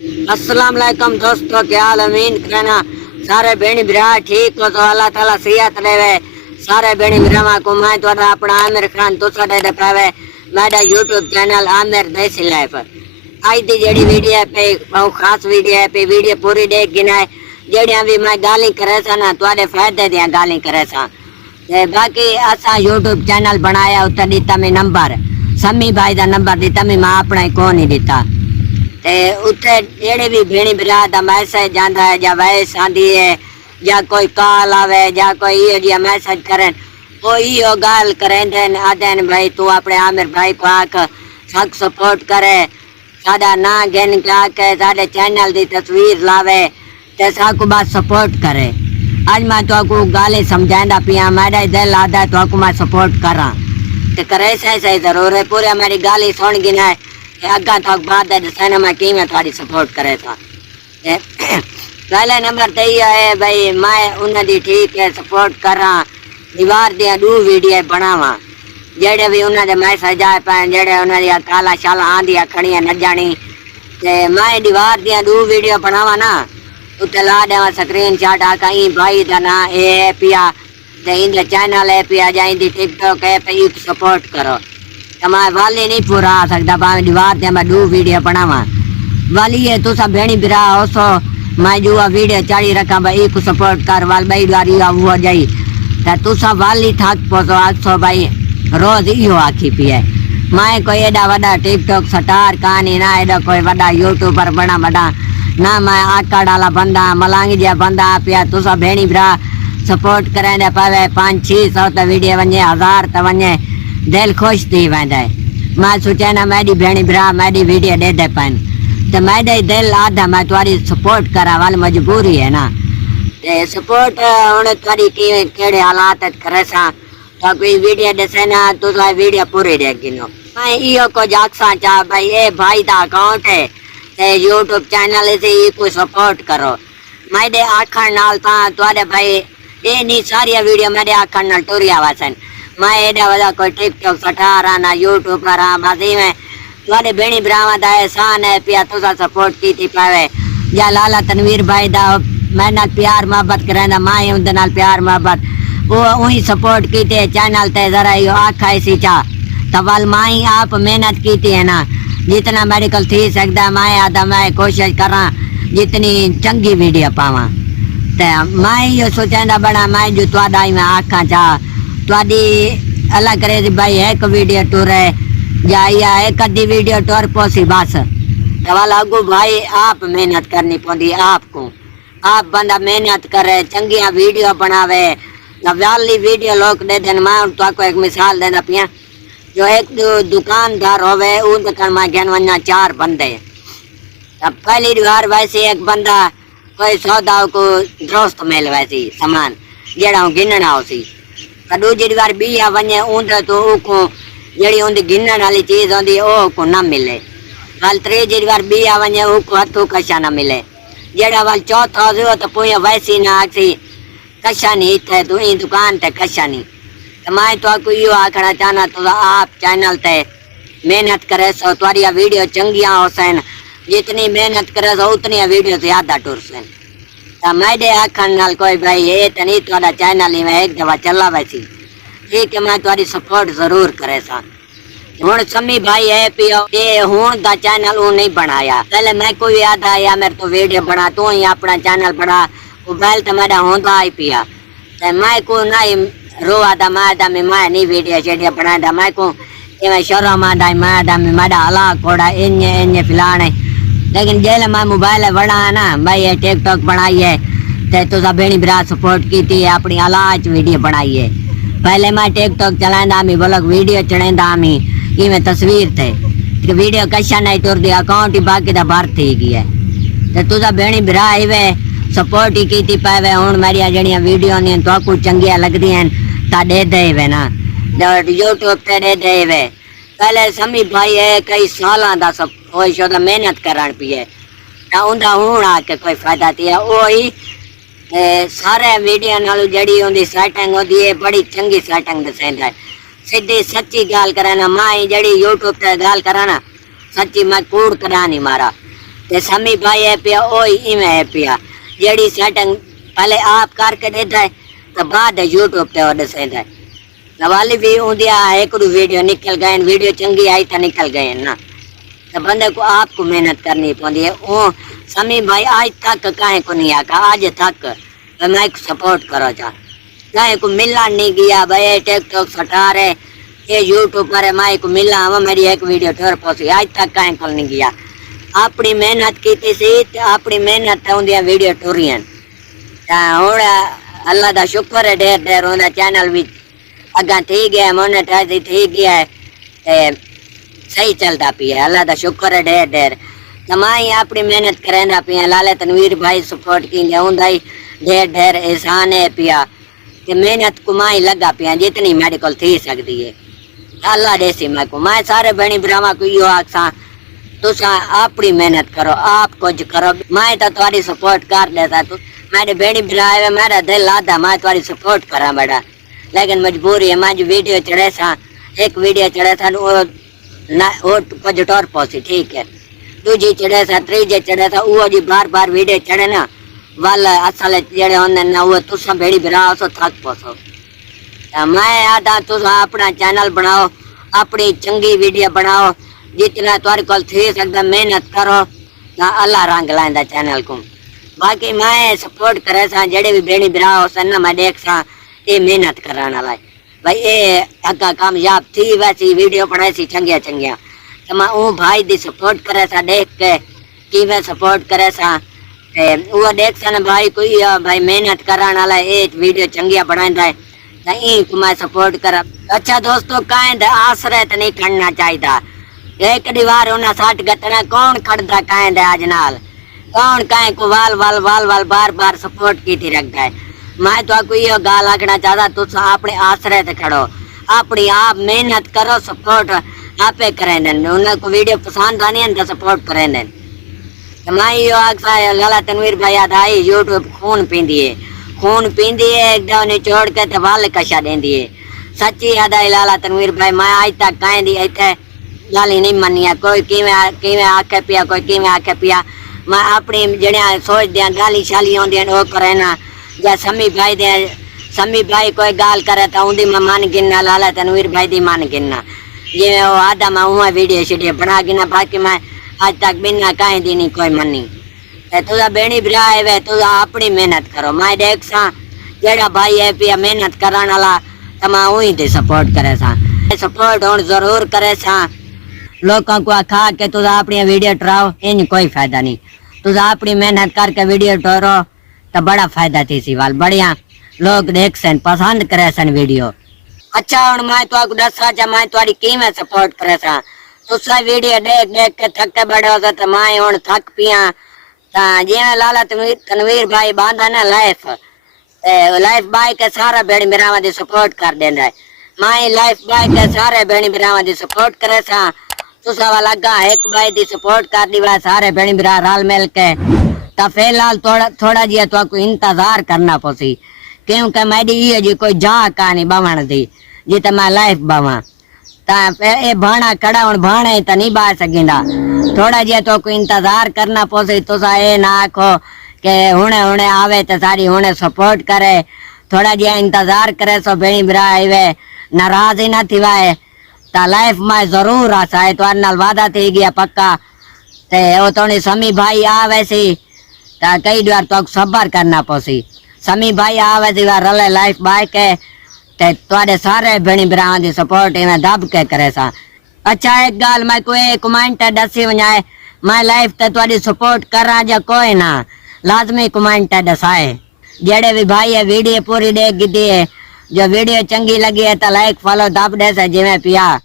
अस्सलाम वालेकुम दोस्तों, क्या हाल? अमीन करना सारे बेणी भरा ठीक हो तो अल्लाह ताला सेहत देवे। सारे बेणी भरावां को मैं तुहाडा अपना आमिर खान तुसा दे पावे मेरा यूट्यूब चैनल आमिर देसी लाइफ। आज दी जेडी वीडियो पे बहुत खास वीडियो है पे वीडियो पूरी देख गिना जेडियां भी मैं गाली करे सा ना तुहाडे फायदे दियां गाली करे सा। ते बाकी असा यूट्यूब चैनल बनाया उते दिता मैं नंबर समी भाई दा नंबर दिता मैं अपना को नहीं दिता। ते उत्थे जेड़े भी भेणी भरा दा मैसेज जांदा है या वॉइस आंदी है या कोई कॉल आवे या कोई ये मैसेज करें वो इो गाल करेंदे आदेन भाई तू अपने आमिर भाई को आख सख्त सपोर्ट करे साडा ना गिन के साडे चैनल दी तस्वीर लावे ते साकू बात सपोर्ट करे। आज मैं तो को गाली समझांदा पिया मेरा दिल आदा तो को मैं सपोर्ट करा ते करे सही सही जरूर है पूरे मेरी गाली सुन गिना है अगा तक बाद दसना मैं कि थोड़ी सपोर्ट करे था। पहले नंबर तो ये है भाई मैं उन्हें ठीक है सपोर्ट करा दीवार दिया दू वीडियो बनावा जेड़े भी उन्हें मैसेज आए पाए जेड़े उन्हें काला शाला आंदिया खड़िया न जानी ते मैं दीवार दिया दू वीडियो बनावा ना उत्ते ला देवा स्क्रीन शॉट आका ई भाई दा ना ए पिया ते इंदे चैनल है पिया जा इंदी टिकटॉक है पे सपोर्ट करो। मैं वाली नहीं पूरा आ सकता भावे दीवार ते मैं दू वीडियो बनावा वाली है तुसा भेणी बिरा होसो मैं जो वीडियो चाड़ी रखा भाई को सपोर्ट कर वाल भाई द्वारी वो जाई ते तुसा वाली थक पोसो आसो भाई रोज इहो आखी पिए मैं कोई एडा वडा टिकटॉक स्टार कहानी ना एडा कोई वडा यूट्यूबर बना बड़ा ना मैं आकड़ वाला बंदा मलांगी जा बंदा पिया तुसा भेणी बिरा सपोर्ट करेंदे पावे 500-600 तो वीडियो वने 1000 तो वने दिल खुश थी वेंदा है। मैं सोचा ना मेरी भेणी भरा मेरी वीडियो दे पान तो मेरे दिल आधा मैं तुम्हारी सपोर्ट करा वाल मजबूरी है ना ते सपोर्ट हुन तुम्हारी केड़े हालात करे सा तो कोई वीडियो दसे ना तो वीडियो पूरी देख गिनो मैं इो को जाक्सा चा भाई ए भाई दा अकाउंट है ते यूट्यूब चैनल से को सपोर्ट करो मेरे आखण नाल ता तुम्हारे भाई ए नी सारी वीडियो मेरे आखण नाल टुरिया वासन मैं एडा वजह कोई टिकटॉक सटारा ना यूट्यूबर हाँ बाजी में तुम्हारे बेणी ब्राह्मा दा एहसान है पिया तुसा सपोर्ट की थी पावे या लाला तनवीर भाई दा मैं नाल प्यार मोहब्बत करेंदा मैं उनदे नाल प्यार मोहब्बत वो उही सपोर्ट की थी चैनल ते जरा यो आखा इसी चा तवाल माई आप मेहनत की थी है ना जितना मेडिकल थी सकता मैं आदा मैं कोशिश करा जितनी चंगी वीडियो पावा ते मैं यो सोचेंदा बड़ा मैं जो तुहाडा मैं आखा चा तुहाडी अल्लाह करे भाई एक वीडियो टूर है या एक अद्धी वीडियो टूर पोसी बस तवाल अगू भाई आप मेहनत करनी पौंदी आपको आप बंदा मेहनत करे चंगिया वीडियो बनावे वाली वीडियो लोग दे देन मैं तो एक मिसाल देना पिया जो एक दुकानदार होवे उन दुकान में गन वन्ना 4 बंदे अब पहली बार वैसे एक बंदा कोई सौदा को दोस्त मेल वैसी सामान जेड़ा गिनना होसी दूजी बार बिया वने ऊंद तो को जड़ी उनकी गिनन वाली चीज होंदी ओ को ना मिले वाल तीजी बार बिया वने को हथू कशा ना मिले जेड़ा वाल चौथा हो तो पुया वैसी ना आसी कशा नहीं थे तू ही दुकान ते कशा नहीं तो मैं तो को यो आखना चाहना तो आप चैनल ते मेहनत करे सो तुम्हारी वीडियो चंगिया होसन जितनी मेहनत करे सो उतनी वीडियो ज्यादा टुरसन तो मेरे आखन नाल कोई भाई ये तो नहीं थोड़ा चैनल ही में एक दफा चला वैसी ठीक है मैं तुम्हारी सपोर्ट जरूर करे सा हुन समी भाई है पियो ये हुन दा चैनल वो नहीं बनाया पहले मैं कोई याद आया मेरे तो वीडियो बना तू ही अपना चैनल बना मोबाइल तो मेरा होंदा ही पिया तो मैं को नहीं रोआ दा मैं नहीं वीडियो शेडियो बनाया मैं को मैं शर्म आदा मैं मेरा हला कोड़ा इन्ने फिलाने लेकिन जेल मैं मोबाइल बना ना भाई ये टिकटॉक बनाई है ते तुसा बेणी बिरा सपोर्ट की थी अपनी आलाच वीडियो बनाई है पहले मैं टिकटॉक चलांदा मी ब्लॉग वीडियो चढ़ेंदा मी ई में तस्वीर थे वीडियो कशा नहीं टुर दी अकाउंट ही बाकी दा भर थी गई है ते तुसा बेणी बिरा आवे सपोर्ट ही की थी पावे हुन मेरी जड़ियां वीडियो ने तो को चंगिया लगदी हैं ता दे देवे ना यूट्यूब पे दे देवे पहले समी भाई है कई सालां दा सब कोई शो तो मेहनत करान पिए उनका हूं आके कोई फायदा थी वही सारे वीडियो नाल जड़ी होंदी सेटिंग होंदी है बड़ी चंगी सेटिंग दसेंदा है सीधी सच्ची गाल कराना मैं जड़ी यूट्यूब पे गाल कराना सच्ची मैं कूड़ करा नहीं मारा ते समी भाई है पिया ओ इवें है पिया जेड़ी सेटिंग पहले आप करके देता है तो बाद यूट्यूब पे वो दसेंदा है नवाली भी उंदिया एक वीडियो निकल गए वीडियो चंगी आई तो निकल गए ना तो बंदे को आपको मेहनत करनी पड़ती है वो समी भाई आज तक कहीं को नहीं आका आज तक मैं सपोर्ट करो जा कहीं को मिला नहीं गया भाई टिकटॉक सटा रहे ये यूट्यूब पर मैं को मिला हम मेरी एक वीडियो ठहर पहुंची आज तक कहीं को नहीं गया अपनी मेहनत की सी अपनी मेहनत उन्दिया वीडियो टुरी हूँ अल्लाह का शुक्र है ढेर ढेर उन्हें चैनल भी अगा थी गया मोनेटाइज थी गया है सही चलता पिया अल्लाह का शुक्र है ढेर ढेर तो मैं अपनी मेहनत करेंदा पिया लाले तनवीर भाई सपोर्ट की ढेर ढेर एहसान है पिया कि मेहनत को माई लगा पिया जितनी मेडिकल थी सकती है अल्लाह देसी मैं को मैं सारे बहनी भरावां को यो आखसा तुसा अपनी मेहनत करो आप कुछ करो मैं तो तुम्हारी सपोर्ट कर देता तू मेरे बहनी भरा मेरा दिल लादा मैं तुम्हारी सपोर्ट करा बेटा लेकिन मजबूरी है मैं जो वीडियो चढ़े सा एक वीडियो चढ़े था वो कुछ टोर पहुंची ठीक है दूजी चढ़े सा तीजे चढ़े था वो जी बार बार वीडियो चढ़े ना वाला असल जेड़े होंदे ना वो तुसा बेड़ी भरा सो थक पहुंचो मैं आदा तुसा अपना चैनल बनाओ अपनी चंगी वीडियो बनाओ जितना तुम्हारे को थी सकता मेहनत करो ना अल्लाह रंग लाइंदा चैनल को बाकी मैं सपोर्ट करे सा जेड़े भी बेड़ी भरा हो सन मैं देख सा ये मेहनत कराने वाला है भाई ये अगा कामयाब थी वैसी वीडियो बनाई सी चंगिया चंगिया तो मैं वो भाई दी सपोर्ट करे सा देख के कि मैं सपोर्ट करे सा वो देख सा भाई कोई भाई मेहनत कराने वाला है एक वीडियो चंगिया बनाइंदा है तो मैं सपोर्ट करा अच्छा दोस्तों कहें आश्रय तो नहीं करना चाहिए एक दीवार उन्हें साठ गतना कौन खड़ता कहें आज नाल कौन कहें को वाल वाल वाल वाल बार बार सपोर्ट की थी रखता है मैं तो आपको ये गाल आखना चाहता तुम अपने आश्रय से खड़ो अपनी आप मेहनत करो सपोर्ट आपे करें उनको वीडियो पसंद आनी है तो सपोर्ट करें तो मैं ये आखसा लाला तनवीर भाई याद आई यूट्यूब खून पींदी है एकदम निचोड़ के तो वाल कशा देंदी है सच्ची याद आई लाला तनवीर भाई मैं आज तक कहें दी इतने गाली नहीं मनिया कोई किवें आखे पिया कोई किवें आखे पिया मैं अपनी जड़िया सोच दिया गाली शाली आँदी वो करे ना या समी भाई कोई गाल करे तो उनकी मैं मन गिनना लाला तनवीर भाई दी मन गिनना जिमें वो आधा मैं उहाँ वीडियो शीडियो बना गिना बाकी मैं आज तक बिना कहीं दी नहीं कोई मनी तुझा बेणी भरा है तुझा अपनी मेहनत करो मैं देख सा जेड़ा भाई है पिया मेहनत कराने वाला तो मैं वही दे सपोर्ट करे सा सपोर्ट हूँ जरूर करे सा लोगों को आखा के तुझा अपनी वीडियो टराओ इन कोई फायदा नहीं तुझा अपनी मेहनत करके वीडियो टोरो तो बड़ा फायदा थी सी वाल बढ़िया लोग देख सन पसंद करे सन वीडियो अच्छा हूँ मैं तो दसा चा मैं तुम्हारी किवें सपोर्ट करे सा तुसा वीडियो देख देख के थके बड़े हो तो मैं हूँ थक पिया जिवें लाला तनवीर भाई बांधा ना लाइफ बाई के सारा बेड़ी बिरावां दी सपोर्ट कर देंदा है मैं लाइफ बाई के सारे बेड़ी बिरावां दी सपोर्ट करे सा तुसा वाला लगा एक भाई दी सपोर्ट कर दी सारे बेड़ी बिरा रल मिल के तो फिलहाल थोड़ा जिहा तो इंतजार करना पसी क्योंकि मेरी ये जी कोई जा कहानी बवण दी जिते मैं लाइफ बवा ये भाणा खड़ा हूँ भाणे तो नहीं बह सकेंदा थोड़ा जिहा तो इंतजार करना पसी तुसा ये ना आखो के हुणे हुणे आवे तो सारी हुणे सपोर्ट करे थोड़ा जिहा इंतजार करे सो बेणी बिरा आवे नाराज ही ना थी वाए ता लाइफ में जरूर आसा है तो नाल वादा थी गया पक्का ते वो थोड़ी समी भाई आवे सी ता कई बार तो सबर करना पसी समी भाई आवे सी वार रले लाइफ बाय के ते तुहाडे सारे बेणी बिरावां दी सपोर्ट इवें दब के करे सा अच्छा एक गाल मैं कोई कमेंट दसी वजाए मैं लाइफ ते तुहाडी सपोर्ट करा जा कोई ना लाजमी कमेंट दसाए जेड़े भी भाई है वीडियो पूरी देख दी है जो वीडियो चंगी लगी है तो लाइक फॉलो दब दे से जिवें पिया